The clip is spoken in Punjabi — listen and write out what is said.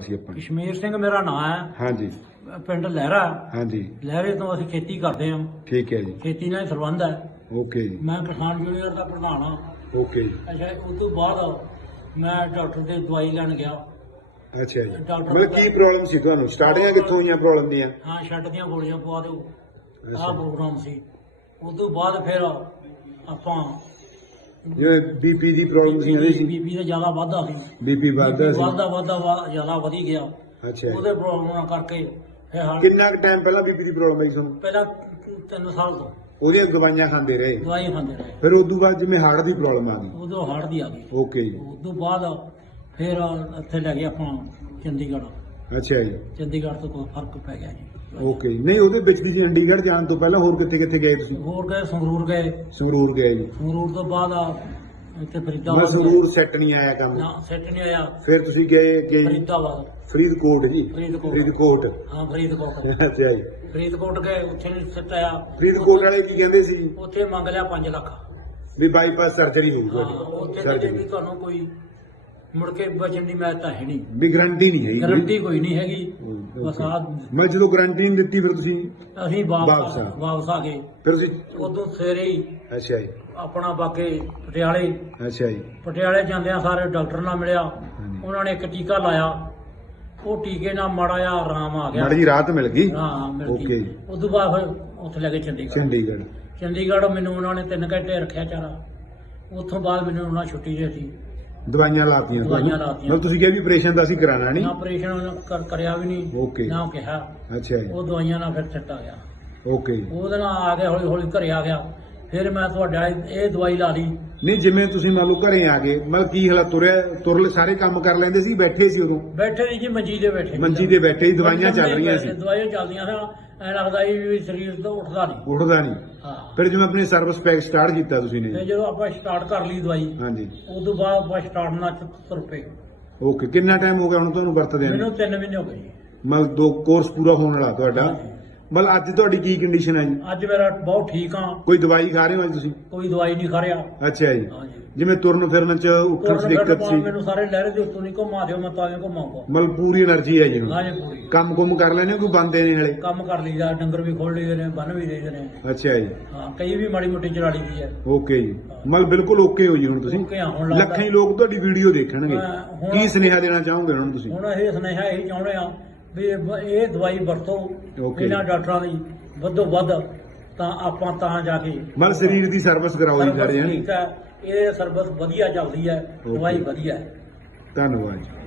ਸੀ ਆਪਾਂ। ਕਸ਼ਮੀਰ ਸਿੰਘ ਮੇਰਾ ਨਾਮ ਹੈ। ਹਾਂਜੀ। ਪਿੰਡ ਲਹਿਰਾ। ਹਾਂਜੀ। ਲਹਿਰੇ ਤੋਂ ਅਸੀਂ ਖੇਤੀ ਕਰਦੇ ਹਾਂ। ਠੀਕ ਹੈ ਜੀ। ਖੇਤੀ ਨਾਲ ਸੰਬੰਧ ਹੈ। ਓਕੇ ਜੀ। ਮੈਂ ਕਿਸਾਨ ਯੂਨੀਅਨ ਦਾ ਪ੍ਰਧਾਨ ਹਾਂ। ਓਕੇ ਜੀ। ਅੱਛਾ ਉਸ ਤੋਂ ਬਾਅਦ ਮੈਂ ਡਾਕਟਰ ਦੇ ਦਵਾਈ ਲੈਣ ਗਿਆ। ਅੱਛਾ ਜੀ। ਡਾਕਟਰ ਮਤਲਬ ਕੀ ਪ੍ਰੋਬਲਮ ਸੀ ਤੁਹਾਨੂੰ? ਸਟਾਰਟਿੰਗਾਂ ਕਿੱਥੋਂ ਹੋਈਆਂ ਪ੍ਰੋਬਲਮ ਦੀਆਂ? ਹਾਂ ਛੱਡ ਦੀਆਂ ਗੋਲੀਆਂ ਪਵਾ ਦਿਓ। ਆਹ ਪ੍ਰੋਗਰਾਮ ਸੀ। ਉਸ ਤੋਂ ਬਾਅਦ ਫਿਰ ਆਪਾਂ ਜਿਵੇਂ ਬੀਪੀ ਦੀ ਪ੍ਰੋਬਲਮ ਸੀ ਇਹਦੀ ਸੀ ਬੀਪੀ ਦਾ ਜ਼ਿਆਦਾ ਵਾਧਾ ਸੀ। ਬੀਪੀ ਵੱਧਦਾ ਸੀ। ਵਾਧਾ ਵਾਧਾ ਵਾ- ਜ਼ਿਆਦਾ ਵਧੀ ਗਿਆ। ਅੱਛਾ। ਜੀ ਉਹਦੇ ਪ੍ਰੋਬਲਮ ਕਰਕੇ ਫਿਰ ਹਾਲ ਕਿੰਨਾ ਕੁ ਟਾਈਮ ਪਹਿਲਾਂ ਬੀਪੀ ਦੀ ਪ੍ਰੋਬਲਮ ਆਈ ਤੁਹਾਨੂੰ? ਪਹਿਲਾਂ ਤਿੰਨ ਸਾਲ ਤੋਂ। ਉਹਦੀਆਂ ਦਵਾਈਆਂ ਖਾਂਦੇ ਰਹੇ। ਦਵਾਈ ਖਾਂਦੇ ਰਹੇ। ਫਿਰ ਉਸ ਤੋਂ ਬਾਅਦ ਜਿਵੇਂ ਹਾਰਟ ਦੀ ਪ੍ਰੋਬਲਮ ਆ ਗਈ। ਉਦੋਂ ਹਾਰਟ ਦੀ ਆ ਗਈ। ਓਕੇ ਜੀ। ਉਸ ਤੋਂ ਬਾਅਦ ਫਿਰ ਇੱਥੇ ਲੈ ਗਏ ਆਪਾਂ ਚੰਡੀਗੜ੍ਹ। ਅੱਛਾ ਜੀ। ਚੰਡੀਗੜ੍ਹ ਤੋਂ ਕੋਈ ਫ਼ਰਕ ਪੈ ਗਿਆ ਜੀ। ਓਕੇ ਜੀ। ਨਹੀਂ ਉਹਦੇ ਵਿੱਚ ਦੀ ਚੰਡੀਗੜ੍ਹ ਜਾਣ ਤੋਂ ਪਹਿਲਾਂ ਹੋਰ ਕਿੱਥੇ ਕਿੱਥੇ ਗਏ ਤੁਸੀਂ? ਹੋਰ ਗਏ ਸੰਗਰੂਰ ਗਏ। ਸੰਗਰੂਰ ਗਏ ਜੀ। ਸੰਗਰੂਰ ਤੋਂ ਬਾਅਦ ਆ ਇੱਥੇ ਮੈਂ ਫਰੀਦਾਬਾਦ ਸੰਗਰੂਰ ਸੈੱਟ ਨਹੀਂ ਆਇਆ ਕੰਮ। ਨਾ ਸੈੱਟ ਨਹੀਂ ਆਇਆ। ਫਿਰ ਤੁਸੀਂ ਗਏ ਅੱਗੇ ਜੀ? ਫਰੀਦਾਬਾਦ। ਫਰੀਦਕੋਟ ਜੀ। ਫਰੀਦਕੋਟ। ਫਰੀਦਕੋਟ। ਹਾਂ ਫਰੀਦਕੋਟ। ਅੱਛਾ ਜੀ। ਫਰੀਦਕੋਟ ਗਏ ਉੱਥੇ ਨਹੀਂ ਸੈੱਟ ਆਇਆ। ਫਰੀਦਕੋਟ ਵਾਲੇ ਕੀ ਕਹਿੰਦੇ ਸੀ? ਜੀ? ਉੱਥੇ ਮੰਗ ਲਿਆ 5 ਲੱਖ। ਵੀ ਬਾਈਪਾਸ ਸਰਜਰੀ ਹੋਊ ਹਾਂ ਤੁਹਾਡੀ। ਉੱਥੇ ਸਰਜਰੀ ਕਹਿੰਦੇ ਵੀ ਤੁਹਾਨੂੰ ਕੋਈ ਮੁੜ ਕੇ ਬਚਣ ਦੀ ਮੈਂ ਤਾਂ ਹੈ ਨਹੀਂ। ਵੀ ਗਰੰਟੀ ਨਹੀਂ ਹੈਗੀ। ਗਰੰਟੀ ਕੋਈ ਨਹੀਂ ਹੈਗੀ। ਬਸ ਆ ਮੈਂ ਜਦੋਂ ਗਰੰਟੀ ਨਹੀਂ ਦਿੱਤੀ ਫਿਰ ਤੁਸੀਂ ਅਸੀਂ ਵਾਪਸ ਵਾਪਸ ਆ। ਵਾਪਸ ਆ ਗਏ। ਫਿਰ ਤੁਸੀਂ ਉਦੋਂ ਸਵੇਰੇ ਹੀ ਅੱਛਾ ਜੀ। ਆਪਣਾ ਬਾਗੇ ਪਟਿਆਲੇ ਅੱਛਾ ਜੀ। ਪਟਿਆਲੇ ਜਾਂਦਿਆਂ ਸਾਰੇ ਡਾਕਟਰ ਨਾਲ ਮਿਲਿਆ। ਉਹਨਾਂ ਨੇ ਇੱਕ ਟੀਕਾ ਲਾਇਆ। ਉਹ ਟੀਕੇ ਨਾਲ ਮਾੜਾ ਜਿਹਾ ਆਰਾਮ ਆ ਗਿਆ। ਮਾੜੀ ਜੀ ਰਾਹਤ ਮਿਲ ਗਈ? ਹਾਂ ਮਿਲ ਓਕੇ ਗਈ ਜੀ। ਉਸ ਤੋਂ ਬਾਅਦ ਫਿਰ ਉੱਥੇ ਲੈ ਕੇ ਚੰਡੀਗੜ੍ਹ। ਚੰਡੀਗੜ੍ਹ। ਚੰਡੀਗੜ੍ਹ ਮੈਨੂੰ ਉਹਨਾਂ ਨੇ 3 ਘੰਟੇ ਰੱਖਿਆ ਚਾਰਾ। ਉੱਥੋਂ ਬਾਅਦ ਮੈਨੂੰ ਉਹਨਾਂ ਛੁੱਟੀ ਦੇ ਸੀ ਦਵਾਈਆਂ ਲਾਤੀਆਂ? ਦਵਾਈਆਂ ਲਾਤੀਆਂ। ਮਤਲਬ ਤੁਸੀਂ ਕਿਹਾ ਵੀ ਆਪਰੇਸ਼ਨ ਤਾਂ ਅਸੀਂ ਕਰਾਣਾ ਨਹੀਂ। ਨਾ ਆਪਰੇਸ਼ਨ ਕਰ ਕਰਿਆ ਵੀ ਨਹੀਂ। ਨਾ ਕਿਹਾ। ਅੱਛਾ ਜੀ। ਉਹ ਦਵਾਈਆਂ ਨਾਲ ਫਿਰ ਸੈੱਟ ਆ ਗਿਆ। ਓਕੇ ਜੀ। ਉਹਦੇ ਨਾਲ ਆ ਗਿਆ ਹੌਲੀ ਹੌਲੀ ਘਰੇ ਆ ਗਿਆ। ਫਿਰ ਮੈਂ ਤੁਹਾਡਾ ਇਹ ਦਵਾਈ ਲਾ ਲਈ। ਨਹੀਂ ਜਿਵੇਂ ਤੁਸੀਂ ਮੰਨ ਲਓ ਘਰੇ ਆ ਗਏ ਮਤਲਬ ਕੀ ਹਾਲਾ ਤੁਰਿਆ ਤੁਰਲੇ ਸਾਰੇ ਕੰਮ ਕਰ ਲੈਂਦੇ ਸੀ ਬੈਠੇ ਸੀ ਉਦੋਂ? ਬੈਠੇ ਨਹੀਂ ਜੀ ਮੰਜੀ ਦੇ ਬੈਠੇ ਮੰਜੀ ਦੇ ਬੈਠੇ ਹੀ ਦਵਾਈਆਂ ਚੱਲ ਰਹੀਆਂ ਸੀ। ਦਵਾਈਆਂ ਚੱਲਦੀਆਂ ਸੀ ਐ ਲੱਗਦਾ ਸੀ ਵੀ ਸਰੀਰ ਤੋਂ ਉੱਠਦਾ ਨਹੀਂ। ਉੱਠਦਾ ਨਹੀਂ। ਹਾਂ। ਫਿਰ ਜਿਵੇਂ ਆਪਣੀ ਸਰਵਿਸ ਪੈਕ ਸਟਾਰਟ ਕੀਤਾ ਤੁਸੀਂ ਤੇ ਨੇ ਜਦੋਂ ਆਪਾਂ ਸਟਾਰਟ ਕਰ ਲਈ ਦਵਾਈ ਹਾਂਜੀ। ਉਸ ਤੋਂ ਬਾਅਦ ਆਪਾਂ ਸਟਾਰਟ ਨਾਲ ਤੁਰ ਪਏ ਓਕੇ ਕਿੰਨਾ ਟਾਈਮ ਹੋ ਗਿਆ ਹੁਣ ਤੁਹਾਨੂੰ ਵਰਤਦਿਆਂ ਨੂੰ? ਮੈਨੂੰ 3 ਮਹੀਨੇ ਹੋ ਗਏ। ਮਤਲਬ ਦੋ ਕੋਰਸ ਪੂਰਾ ਹੋਣ ਵਾਲਾ ਤੁਹਾਡਾ। ਮਤਲਬ ਅੱਜ ਤੁਹਾਡੀ ਕੀ ਕੰਡੀਸ਼ਨ ਹੈ ਜੀ? ਅੱਜ ਮੇਰਾ ਬਹੁਤ ਠੀਕ ਆ ਕੋਈ ਦਵਾਈ ਖਾ ਰਹੇ ਹੋ ਤੁਸੀਂ? ਕੋਈ ਦਵਾਈ ਨਹੀਂ ਖਾ ਰਿਹਾ। ਅੱਛਾ ਜੀ। ਹਾਂਜੀ ਜਿਵੇਂ ਤੁਰਨ ਫਿਰਨ ਚ ਉੱਠਣ ਚ ਦਿੱਕਤ ਸੀ। ਮੈਨੂੰ ਸਾਰੇ ਲਹਿਰੇ ਦੇ ਉੱਤੋਂ ਨਹੀਂ ਘੁਮਾ ਦਿਓ ਮੈਂ ਤਾਂ ਐਵੇਂ ਘੁਮਾਉਂਗਾ। ਮਤਲਬ ਪੂਰੀ એનર્ਜੀ ਹੈ ਜੀ ਹੁਣ। ਹਾਂਜੀ ਪੂਰੀ। ਕੰਮ ਕੁਮ ਕਰ ਲੈਣੇ ਕੋਈ ਬੰਦੇ ਨਹੀਂ ਹਲੇ ਕੰਮ ਕਰ ਲਈਦਾ ਡੰਗਰ ਵੀ ਖੋਲ ਲਈਦੇ ਨੇ ਬੰਨ ਵੀ ਦੇਈਦੇ ਨੇ। ਅੱਛਾ ਜੀ। ਹਾਂ ਕਈ ਵੀ ਮਾੜੀ ਮੋਟੀ ਚਲਾ ਲਈਦੀ ਹੈ। ਓਕੇ ਜੀ। ਮਤਲਬ ਬਿਲਕੁਲ ਓਕੇ ਹੋ ਜੀ ਹੁਣ ਤੁਸੀਂ। ਓਕੇ ਆ, ਹੁਣ ਲੱਖਾਂ ਹੀ ਲੋਕ ਤੁਹਾਡੀ ਵੀਡੀਓ ਦੇਖਣਗੇ। ਕੀ ਸੁਨੇਹਾ ਦੇਣਾ ਚਾਹੋਗੇ ਹੁਣ ਤੁਸੀਂ? ਹੁਣ ਇਹ ਸੁਨੇਹਾ ਇਹ ਚਾਹੁੰਦੇ ਆ ਵੀ ਇਹ ਬ- ਇਹ ਦਵਾਈ ਵਰਤੋ Okay. ਇਹਨਾਂ ਡਾਕਟਰਾਂ ਦੀ ਵੱਧੋ ਵੱਧ ਤਾਂ ਆਪਾਂ ਤਾਂ ਜਾ ਕੇ ਮਤਲਬ ਸਰੀਰ ਦੀ ਸਰਵਿਸ ਕਰਾਓ ਜੀ ਸਰਵਿਸ ਸਾਰਿਆਂ ਦੀ ਠੀਕ ਹੈ। ਇਹ ਸਰਵਿਸ ਵਧੀਆ ਚੱਲਦੀ ਹੈ। Okay. ਦਵਾਈ ਵਧੀਆ ਹੈ। ਧੰਨਵਾਦ ਜੀ।